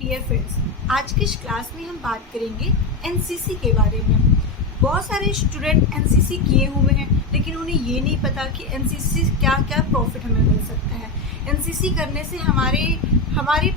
Dear friends, आज की इस क्लास में हम बात करेंगे एनसीसी के बारे में। बहुत सारे स्टूडेंट एनसीसी किए हुए हैं, लेकिन उन्हें ये नहीं पता कि एनसीसी से क्या क्या प्रॉफिट हमें मिल सकता है। एनसीसी करने से हमारी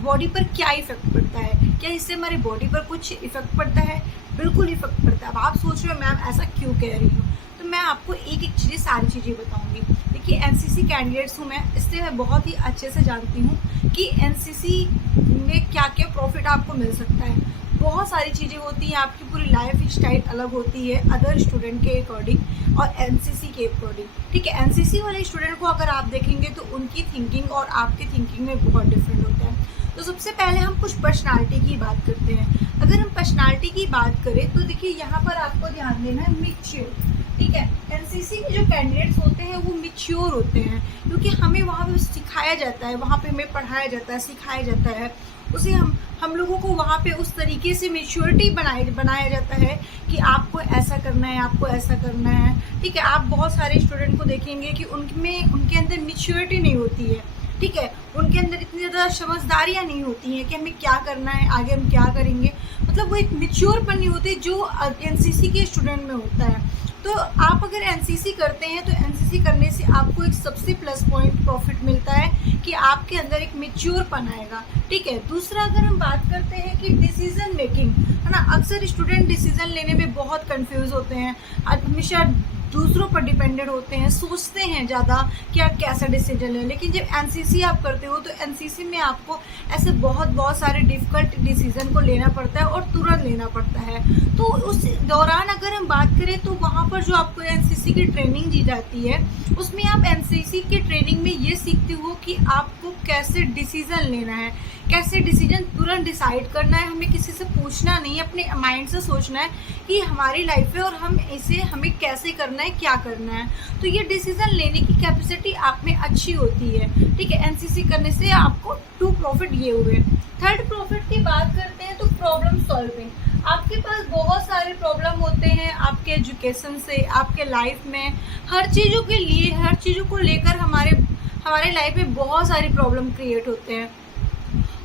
बॉडी पर क्या इफेक्ट पड़ता है, क्या इससे हमारी बॉडी पर कुछ इफेक्ट पड़ता है? बिल्कुल इफेक्ट पड़ता है। अब आप सोच रहे हो मैम ऐसा क्यों कह रही हूँ, तो मैं आपको एक एक चीज़ें सारी चीज़ें बताऊंगी। देखिए, एनसीसी कैंडिडेट्स हूँ मैं, इसलिए मैं बहुत ही अच्छे से जानती हूँ कि एनसीसी में क्या क्या प्रॉफिट आपको मिल सकता है। बहुत सारी चीज़ें होती हैं, आपकी पूरी लाइफ स्टाइल अलग होती है अदर स्टूडेंट के अकॉर्डिंग और एनसीसी के अकॉर्डिंग। ठीक है, एनसीसी वाले स्टूडेंट को अगर आप देखेंगे तो उनकी थिंकिंग और आपकी थिंकिंग में बहुत डिफरेंट होता है। तो सबसे पहले हम कुछ पर्सनालिटी की बात करते हैं। अगर हम पर्सनालिटी की बात करें तो देखिए, यहाँ पर आपको ध्यान देना है मैच्योर। ठीक है, एनसीसी के जो कैंडिडेट्स होते हैं वो मैच्योर होते हैं, क्योंकि हमें वहाँ पे सिखाया जाता है, वहाँ पे हमें पढ़ाया जाता है, सिखाया जाता है। उसे हम लोगों को वहाँ पे उस तरीके से मैच्योरिटी बनाया जाता है कि आपको ऐसा करना है, आपको ऐसा करना है। ठीक है, आप बहुत सारे स्टूडेंट को देखेंगे कि उनके अंदर मैच्योरिटी नहीं होती है। ठीक है, उनके अंदर इतनी ज़्यादा समझदारियाँ नहीं होती हैं कि हमें क्या करना है, आगे हम क्या करेंगे। मतलब वो एक मैच्योरपन नहीं होती जो एनसीसी के स्टूडेंट में होता है। तो आप अगर एनसीसी करते हैं तो एनसीसी करने से आपको एक सबसे प्लस पॉइंट प्रॉफिट मिलता है कि आपके अंदर एक मैच्योरपन आएगा। ठीक है, दूसरा अगर हम बात करते हैं कि डिसीजन मेकिंग, है ना, अक्सर स्टूडेंट डिसीजन लेने में बहुत कंफ्यूज होते हैं, हमेशा दूसरों पर डिपेंडेंट होते हैं, सोचते हैं ज़्यादा कि आप कैसा डिसीजन लें। लेकिन जब एनसीसी आप करते हो तो एनसीसी में आपको ऐसे बहुत सारे डिफ़िकल्ट डिसीजन को लेना पड़ता है और तुरंत लेना पड़ता है। तो उस दौरान अगर हम बात करें तो वहाँ पर जो आपको एनसीसी की ट्रेनिंग दी जाती है, उसमें आप एनसीसी की ट्रेनिंग में ये सीखते हो कि आपको कैसे डिसीजन लेना है, कैसे डिसीजन तुरंत डिसाइड करना है। हमें किसी से पूछना नहीं है, अपने माइंड से सोचना है कि हमारी लाइफ है और हमें कैसे करना है, क्या करना है। तो ये डिसीजन लेने की कैपेसिटी आप में अच्छी होती है। ठीक है, एनसीसी करने से आपको 2 प्रॉफिट ये हुए। थर्ड प्रॉफिट की बात करते हैं तो प्रॉब्लम सॉल्विंग। आपके पास बहुत सारे प्रॉब्लम होते हैं आपके एजुकेशन से, आपके लाइफ में, हर चीज़ों को लेकर हमारे लाइफ में बहुत सारी प्रॉब्लम क्रिएट होते हैं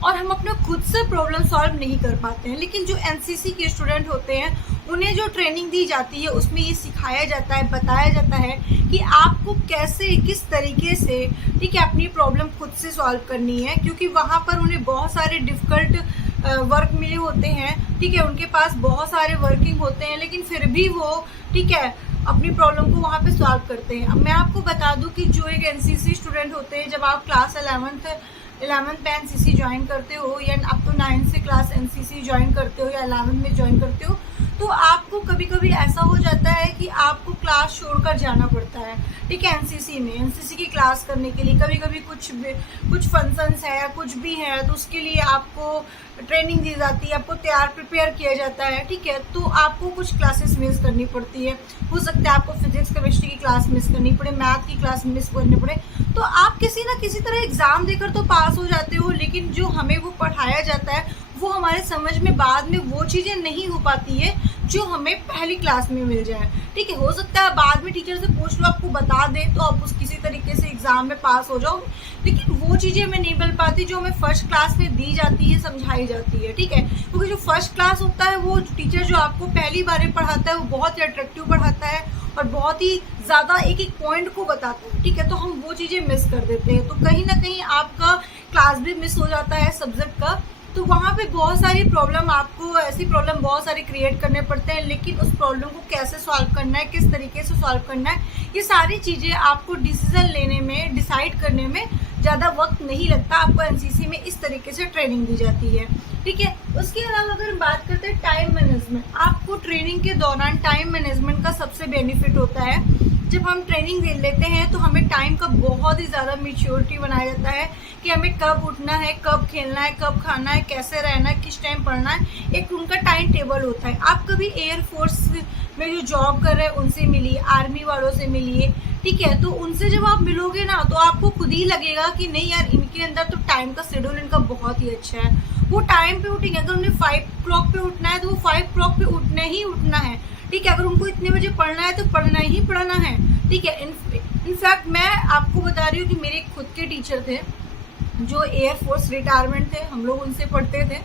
और हम अपने खुद से प्रॉब्लम सॉल्व नहीं कर पाते हैं। लेकिन जो एनसीसी के स्टूडेंट होते हैं उन्हें जो ट्रेनिंग दी जाती है उसमें ये सिखाया जाता है, बताया जाता है कि आपको कैसे, किस तरीके से, ठीक है, अपनी प्रॉब्लम खुद से सॉल्व करनी है। क्योंकि वहाँ पर उन्हें बहुत सारे डिफ़िकल्ट वर्क मिले होते हैं। ठीक है, उनके पास बहुत सारे वर्किंग होते हैं, लेकिन फिर भी वो, ठीक है, अपनी प्रॉब्लम को वहाँ पे सॉल्व करते हैं। अब मैं आपको बता दूं कि जो एक एनसीसी स्टूडेंट होते हैं, जब आप क्लास 11th में एनसीसी ज्वाइन करते हो या आप तो 9th से क्लास एनसीसी ज्वाइन करते हो या 11th में ज्वाइन करते हो, तो आपको कभी कभी ऐसा हो जाता है कि आपको क्लास छोड़कर जाना पड़ता है। ठीक है, एनसीसी की क्लास करने के लिए कभी कभी कुछ फंक्शंस है या कुछ भी है, तो उसके लिए आपको ट्रेनिंग दी जाती है, आपको प्रिपेयर किया जाता है। ठीक है, तो आपको कुछ क्लासेस मिस करनी पड़ती है। हो सकता है आपको फिजिक्स केमिस्ट्री की क्लास मिस करनी पड़े, मैथ की क्लास मिस करनी पड़े। तो आप किसी ना किसी तरह एग्जाम देकर तो पास हो जाते हो, लेकिन जो हमें वो पढ़ाया जाता है वो हमारे समझ में बाद में वो चीज़ें नहीं हो पाती है जो हमें पहली क्लास में मिल जाए। ठीक है, हो सकता है बाद में टीचर से पूछ लो, आपको बता दे तो आप किसी तरीके से एग्जाम में पास हो जाओगे, लेकिन वो चीज़ें हमें नहीं मिल पाती जो हमें फर्स्ट क्लास में दी जाती है, समझाई जाती है। ठीक है, क्योंकि जो फर्स्ट क्लास होता है वो टीचर जो आपको पहली बार पढ़ाता है वो बहुत ही अट्रैक्टिव पढ़ाता है और बहुत ही ज़्यादा एक एक पॉइंट को बताता है। ठीक है, तो हम वो चीज़ें मिस कर देते हैं, तो कहीं ना कहीं आपका क्लास भी मिस हो जाता है सब्जेक्ट का। तो वहाँ पे बहुत सारी प्रॉब्लम, आपको ऐसी प्रॉब्लम बहुत सारी क्रिएट करने पड़ते हैं, लेकिन उस प्रॉब्लम को कैसे सॉल्व करना है, किस तरीके से सॉल्व करना है, ये सारी चीज़ें आपको डिसीजन लेने में, डिसाइड करने में ज़्यादा वक्त नहीं लगता। आपको एनसीसी में इस तरीके से ट्रेनिंग दी जाती है। ठीक है, उसके अलावा अगर हम बात करते हैं टाइम मैनेजमेंट, आपको ट्रेनिंग के दौरान टाइम मैनेजमेंट का सबसे बेनिफिट होता है। जब हम ट्रेनिंग लेते हैं तो हमें टाइम का बहुत ही ज़्यादा मैच्योरिटी बनाया जाता है कि हमें कब उठना है, कब खेलना है, कब खाना है, कैसे रहना है, किस टाइम पढ़ना है, एक उनका टाइम टेबल होता है। आप कभी एयरफोर्स में जो जॉब कर रहे हैं उनसे मिलिए, आर्मी वालों से मिलिए। ठीक है, तो उनसे जब आप मिलोगे ना तो आपको खुद ही लगेगा कि नहीं यार, इनके अंदर तो टाइम का शेड्यूल इनका बहुत ही अच्छा है। वो टाइम पे उठेंगे, अगर उन्हें 5 o'clock पे उठना है तो वो 5 o'clock पे उठना है। ठीक है, अगर उनको इतने बजे पढ़ना है तो पढ़ना ही पढ़ना है। ठीक है, इनफैक्ट मैं आपको बता रही हूँ कि मेरे खुद के टीचर थे, जो एयरफोर्स रिटायरमेंट थे, हम लोग उनसे पढ़ते थे,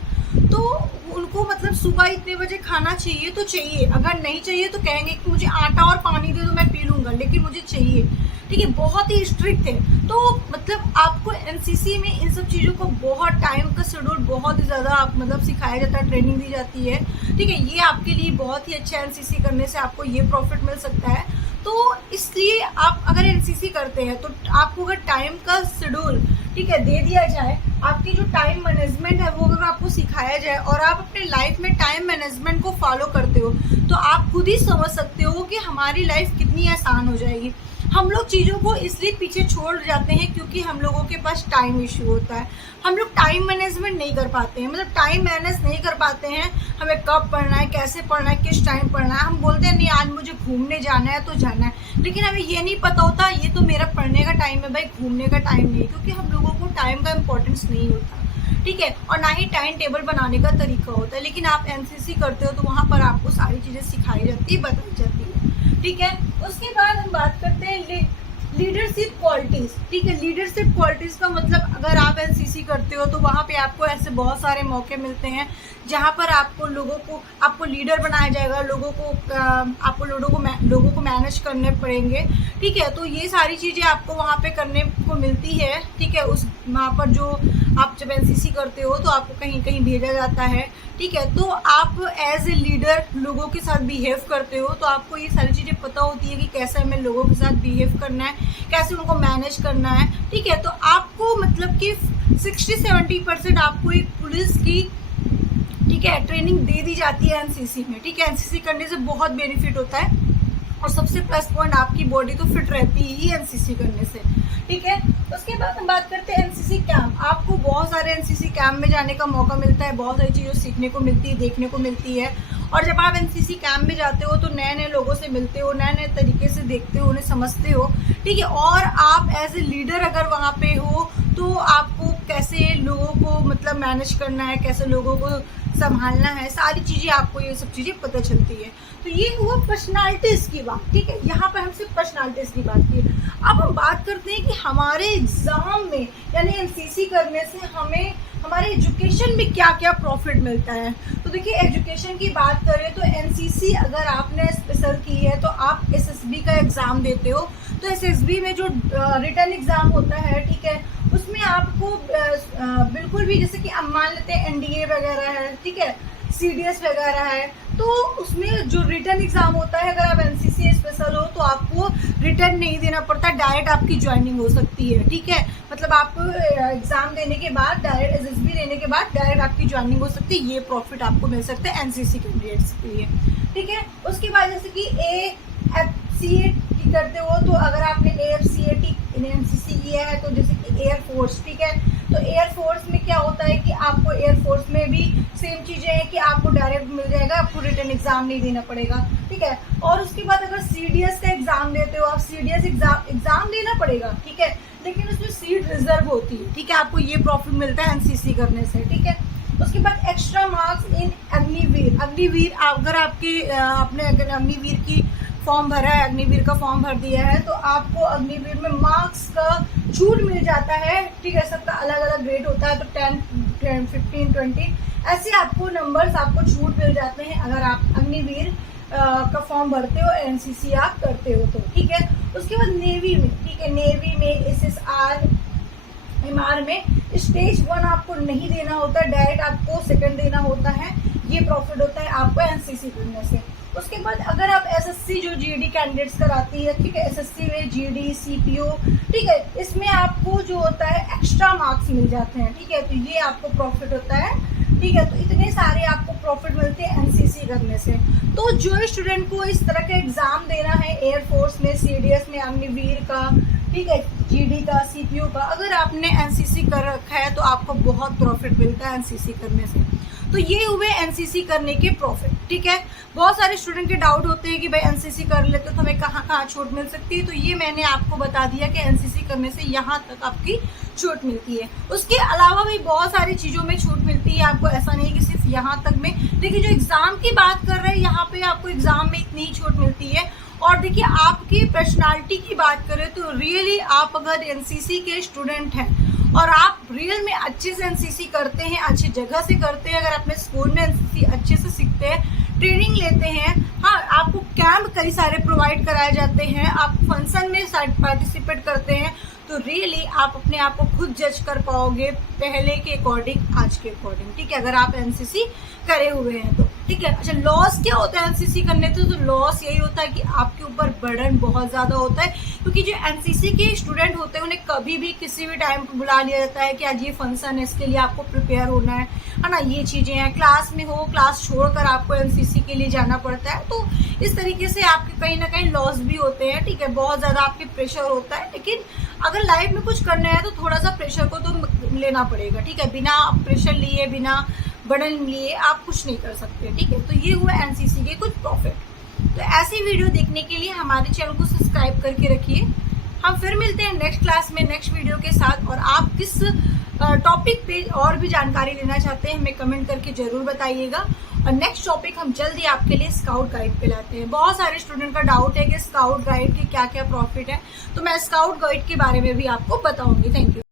तो उनको मतलब सुबह इतने बजे खाना चाहिए तो चाहिए, अगर नहीं चाहिए तो कहेंगे कि मुझे आटा और पानी दे दो मैं पी लूंगा, लेकिन मुझे चाहिए। ठीक है, बहुत ही स्ट्रिक्ट थे। तो मतलब आपको एनसीसी में इन सब चीज़ों को बहुत टाइम का शेड्यूल बहुत ही ज़्यादा आप मतलब सिखाया जाता है, ट्रेनिंग दी जाती है। ठीक है, ये आपके लिए बहुत ही अच्छा है। एनसीसी करने से आपको ये प्रॉफिट मिल सकता है। तो इसलिए आप अगर एनसीसी करते हैं तो आपको अगर टाइम का शेड्यूल ठीक है दे दिया जाए, आपकी जो टाइम मैनेजमेंट है वो अगर आपको सिखाया जाए और आप अपने लाइफ में टाइम मैनेजमेंट को फॉलो करते हो, तो आप खुद ही समझ सकते हो कि हमारी लाइफ कितनी आसान हो जाएगी। हम लोग चीज़ों को इसलिए पीछे छोड़ जाते हैं क्योंकि हम लोगों के पास टाइम इश्यू होता है। हम लोग टाइम मैनेजमेंट नहीं कर पाते हैं, मतलब टाइम मैनेज नहीं कर पाते हैं। हमें कब पढ़ना है, कैसे पढ़ना है, किस टाइम पढ़ना है। हम बोलते हैं नहीं आज मुझे घूमने जाना है तो जाना है, लेकिन हमें ये नहीं पता होता ये तो मेरा पढ़ने का टाइम है भाई, घूमने का टाइम नहीं, क्योंकि हम लोगों को टाइम का इम्पोर्टेंस नहीं होता। ठीक है, और ना ही टाइम टेबल बनाने का तरीका होता है। लेकिन आप एनसीसी करते हो तो वहाँ पर आपको सारी चीज़ें सिखाई जाती है, बताई जाती है। ठीक है, उसके बाद हम बात करते हैं लीडरशिप क्वालिटीज। ठीक है, लीडरशिप क्वालिटीज का मतलब अगर आप एनसीसी करते हो तो वहाँ पे आपको ऐसे बहुत सारे मौके मिलते हैं जहाँ पर आपको लीडर बनाया जाएगा, आपको लोगों को मैनेज करने पड़ेंगे। ठीक है, तो ये सारी चीज़ें आपको वहाँ पे करने को मिलती है। ठीक है, उस वहाँ पर जो आप जब एनसीसी करते हो तो आपको कहीं कहीं भेजा जाता है। ठीक है, तो आप एज ए लीडर लोगों के साथ बिहेव करते हो, तो आपको ये सारी चीज़ें पता होती है कि कैसे हमें लोगों के साथ बिहेव करना है, कैसे उनको मैनेज करना है। ठीक है, तो आपको मतलब कि 60-70% आपको एक पुलिस की ठीक है ट्रेनिंग दे दी जाती है एनसीसी में। ठीक है, एनसीसी करने से बहुत बेनिफिट होता है और सबसे प्लस पॉइंट आपकी बॉडी तो फिट रहती ही एनसीसी करने से। ठीक है, उसके बाद हम बात करते हैं एनसीसी कैंप। आपको बहुत सारे एनसीसी कैंप में जाने का मौका मिलता है, बहुत सारी चीज़ें सीखने को मिलती है, देखने को मिलती है। और जब आप एनसीसी कैंप में जाते हो तो नए नए लोगों से मिलते हो, नए नए तरीके से देखते हो, उन्हें समझते हो। ठीक है, और आप एज ए लीडर अगर वहाँ पे हो तो आपको कैसे लोगों को मतलब मैनेज करना है, कैसे लोगों को संभालना है, सारी चीज़ें आपको ये सब चीज़ें पता चलती है। तो ये हुआ पर्सनालिटीज़ की बात। ठीक है, यहाँ पर हम सिर्फ पर्सनालिटीज़ की बात की। अब हम बात करते हैं कि हमारे एग्ज़ाम में यानी एनसीसी करने से हमें हमारे एजुकेशन में क्या क्या प्रॉफिट मिलता है। तो देखिए, एजुकेशन की बात करें तो एनसीसी अगर आपने स्पेशल की है तो आप एसएसबी का एग्ज़ाम देते हो, तो एसएसबी में जो रिटर्न एग्ज़ाम होता है ठीक है उसमें आपको बिल्कुल भी जैसे कि अब मान लेते हैं एनडीए वगैरह है, ठीक है, सीडीएस वगैरह है, तो उसमें जो रिटर्न एग्ज़ाम होता है अगर आप एनसीसी स्पेशल हो तो आपको रिटर्न नहीं देना पड़ता, डायरेक्ट आपकी ज्वाइनिंग हो सकती है। ठीक है, मतलब आपको एग्ज़ाम देने के बाद डायरेक्ट एसएसबी देने के बाद डायरेक्ट आपकी ज्वाइनिंग हो सकती है। ये प्रॉफिट आपको मिल सकता है एनसीसी कैंडिडेट्स के लिए। ठीक है, उसके बाद जैसे कि AFCAT करते हो तो अगर आपने AFCAT एनसीसी किया है तो जैसे कि एयरफोर्स, ठीक है, तो एयरफोर्स में क्या होता है कि आपको एयरफोर्स में भी सेम चीज़ें हैं कि आपको डायरेक्ट मिल जाएगा, आपको रिटर्न एग्जाम नहीं देना पड़ेगा। ठीक है, और उसके बाद अगर सीडीएस का एग्जाम देते हो आप, सीडीएस एग्जाम देना पड़ेगा। ठीक है, लेकिन उसमें सीट रिजर्व होती है। ठीक है, आपको ये प्रॉफिट मिलता है एनसीसी करने से। ठीक है, उसके बाद extra marks in Agniveer. Agniveer अगर आपने अगर अग्निवीर की फॉर्म भरा है, अग्निवीर का फॉर्म भर दिया है तो आपको अग्निवीर में मार्क्स का छूट मिल जाता है। ठीक है, सबका अलग अलग ग्रेड होता है, तो 10, 15, 20 ऐसे आपको नंबर्स आपको छूट मिल जाते हैं अगर आप अग्निवीर का फॉर्म भरते हो, एनसीसी आप करते हो तो। ठीक है, उसके बाद नेवी में, ठीक है, नेवी में SSR MR में स्टेज 1 आपको नहीं देना होता, डायरेक्ट आपको सेकंड देना होता है। ये प्रॉफिट होता है आपको एनसीसी करने से। उसके बाद अगर आप एसएससी जो जीडी कैंडिडेट्स कराती है, ठीक है, एसएससी में जीडी सीपीओ, ठीक है, इसमें आपको जो होता है एक्स्ट्रा मार्क्स मिल जाते हैं। ठीक है, तो ये आपको प्रॉफिट होता है। ठीक है, तो इतने सारे आपको प्रॉफिट मिलते हैं एनसीसी करने से। तो जो स्टूडेंट को इस तरह का एग्जाम देना है एयरफोर्स में, सीडीएस में, अग्निवीर का, ठीक है, जीडी का, सीपीओ का, अगर आपने एनसीसी कर रखा है तो आपको बहुत प्रॉफिट मिलता है एनसीसी करने से। तो ये हुए एनसीसी करने के प्रॉफिट। ठीक है, बहुत सारे स्टूडेंट के डाउट होते हैं कि भाई एनसीसी कर लेते तो हमें कहाँ कहाँ छूट मिल सकती है। तो ये मैंने आपको बता दिया कि एनसीसी करने से यहाँ तक आपकी छूट मिलती है। उसके अलावा भी बहुत सारी चीज़ों में छूट मिलती है आपको, ऐसा नहीं कि सिर्फ यहाँ तक में। देखिए, जो एग्ज़ाम की बात कर रहे हैं यहाँ पे आपको एग्ज़ाम में इतनी ही छूट मिलती है। और देखिए, आपकी पर्सनालिटी की बात करें तो रियली आप अगर एनसीसी के स्टूडेंट हैं और आप रियल में अच्छे से एनसीसी करते हैं, अच्छी जगह से करते हैं, अगर अपने स्कूल में एनसीसी अच्छे से सीखते हैं, ट्रेनिंग लेते हैं, हाँ आपको कैंप कई सारे प्रोवाइड कराए जाते हैं, आप फंक्शन में पार्टिसिपेट करते हैं, तो रियली आप अपने आप को खुद जज कर पाओगे पहले के अकॉर्डिंग आज के अकॉर्डिंग, ठीक है, अगर आप एनसीसी करे हुए हैं तो, ठीक है। अच्छा, लॉस क्या होता है एनसीसी करने तो लॉस यही होता है कि आपके ऊपर बर्डन बहुत ज़्यादा होता है, क्योंकि जो एनसीसी के स्टूडेंट होते हैं उन्हें कभी भी किसी भी टाइम पर बुला लिया जाता है कि आज ये फंक्शन है, इसके लिए आपको प्रिपेयर होना है ना, ये चीज़ें हैं, क्लास में हो, क्लास छोड़कर आपको एनसीसी के लिए जाना पड़ता है, तो इस तरीके से आपके कहीं ना कहीं लॉस भी होते हैं, ठीक है, बहुत ज़्यादा आपके प्रेशर होता है। लेकिन अगर लाइफ में कुछ करना है तो थोड़ा सा प्रेशर को तो लेना पड़ेगा, ठीक है, बिना प्रेशर लिए, बिना बर्डन लिए आप कुछ नहीं कर सकते, ठीक है। तो ये हुआ एनसीसी के कुछ प्रॉफिट। तो ऐसी वीडियो देखने के लिए हमारे चैनल को सब्सक्राइब करके रखिए। हम फिर मिलते हैं नेक्स्ट क्लास में नेक्स्ट वीडियो के साथ, और आप किस टॉपिक पे और भी जानकारी लेना चाहते हैं हमें कमेंट करके जरूर बताइएगा। और नेक्स्ट टॉपिक हम जल्दी आपके लिए स्काउट गाइड पे लाते हैं। बहुत सारे स्टूडेंट का डाउट है कि स्काउट गाइड के क्या क्या प्रॉफिट है, तो मैं स्काउट गाइड के बारे में भी आपको बताऊंगी। Thank you.